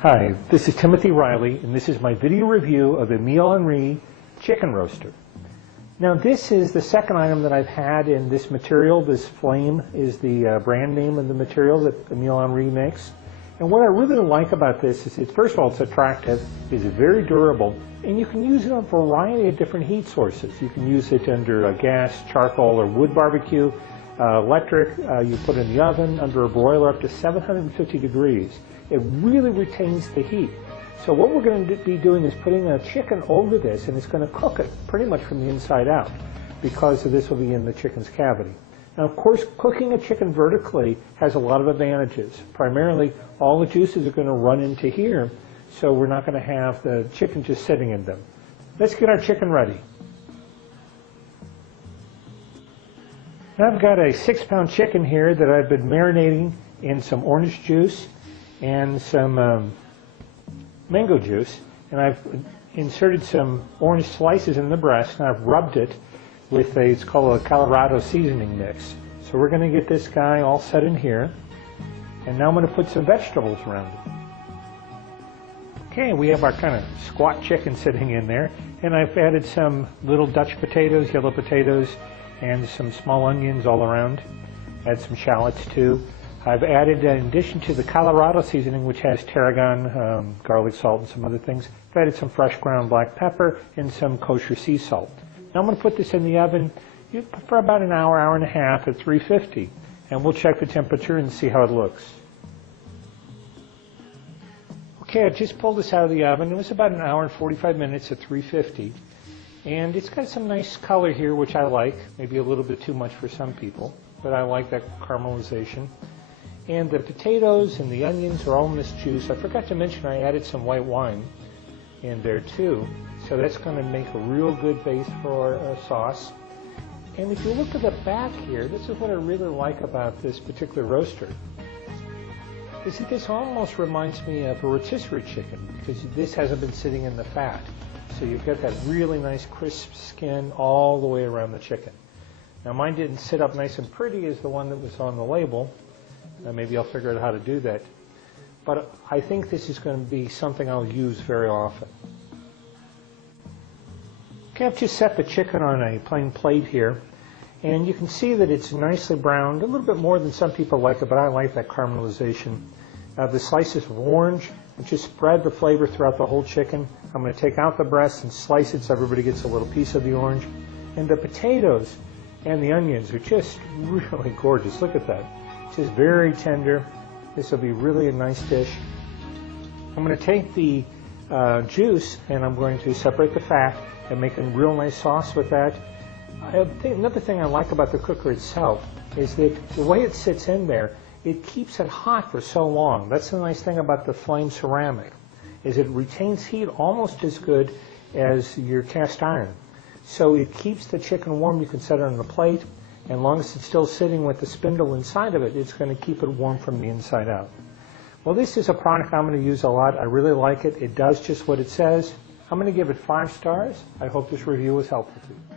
Hi, this is Timothy Riley, and this is my video review of Emile Henry Chicken Roaster. Now, this is the second item that I've had in this material. This Flame is the brand name of the material that Emile Henry makes. And what I really like about this is, first of all, it's attractive, it's very durable, and you can use it on a variety of different heat sources. You can use it under gas, charcoal, or wood barbecue, electric. You put it in the oven under a broiler up to 750 degrees. It really retains the heat. So what we're going to be doing is putting a chicken over this, and it's going to cook it pretty much from the inside out, because this will be in the chicken's cavity. Now, of course, cooking a chicken vertically has a lot of advantages. Primarily, all the juices are going to run into here, so we're not going to have the chicken just sitting in them. Let's get our chicken ready. Now, I've got a 6-pound chicken here that I've been marinating in some orange juice and some mango juice, and I've inserted some orange slices in the breast, and I've rubbed it with it's called a Colorado seasoning mix. So we're going to get this guy all set in here, and now I'm going to put some vegetables around it. Okay, we have our kind of squat chicken sitting in there, and I've added some little Dutch potatoes, yellow potatoes, and some small onions all around. Add some shallots too. I've added, in addition to the Colorado seasoning, which has tarragon, garlic salt, and some other things, I've added some fresh ground black pepper and some kosher sea salt. Now I'm going to put this in the oven for about an hour, hour and a half at 350, and we'll check the temperature and see how it looks. Okay, I just pulled this out of the oven. It was about an hour and 45 minutes at 350, and it's got some nice color here, which I like. Maybe a little bit too much for some people, but I like that caramelization. And the potatoes and the onions are all in this juice. I forgot to mention I added some white wine in there too. So that's going to make a real good base for a sauce. And if you look at the back here, this is what I really like about this particular roaster. Is that this almost reminds me of a rotisserie chicken, because this hasn't been sitting in the fat. So you've got that really nice crisp skin all the way around the chicken. Now mine didn't sit up nice and pretty as the one that was on the label. Maybe I'll figure out how to do that. But I think this is going to be something I'll use very often. Okay, I've just set the chicken on a plain plate here, and you can see that it's nicely browned, a little bit more than some people like it, but I like that caramelization. The slices of orange, and just spread the flavor throughout the whole chicken. I'm going to take out the breast and slice it so everybody gets a little piece of the orange. And the potatoes and the onions are just really gorgeous. Look at that. It's just very tender. This will be really a nice dish. I'm going to take the juice, and I'm going to separate the fat and make a real nice sauce with that. Another thing I like about the cooker itself is that the way it sits in there, it keeps it hot for so long. That's the nice thing about the Flame ceramic, is it retains heat almost as good as your cast iron. So it keeps the chicken warm. You can set it on the plate, and as long as it's still sitting with the spindle inside of it, it's going to keep it warm from the inside out. Well, this is a product I'm going to use a lot. I really like it. It does just what it says. I'm going to give it 5 stars. I hope this review was helpful to you.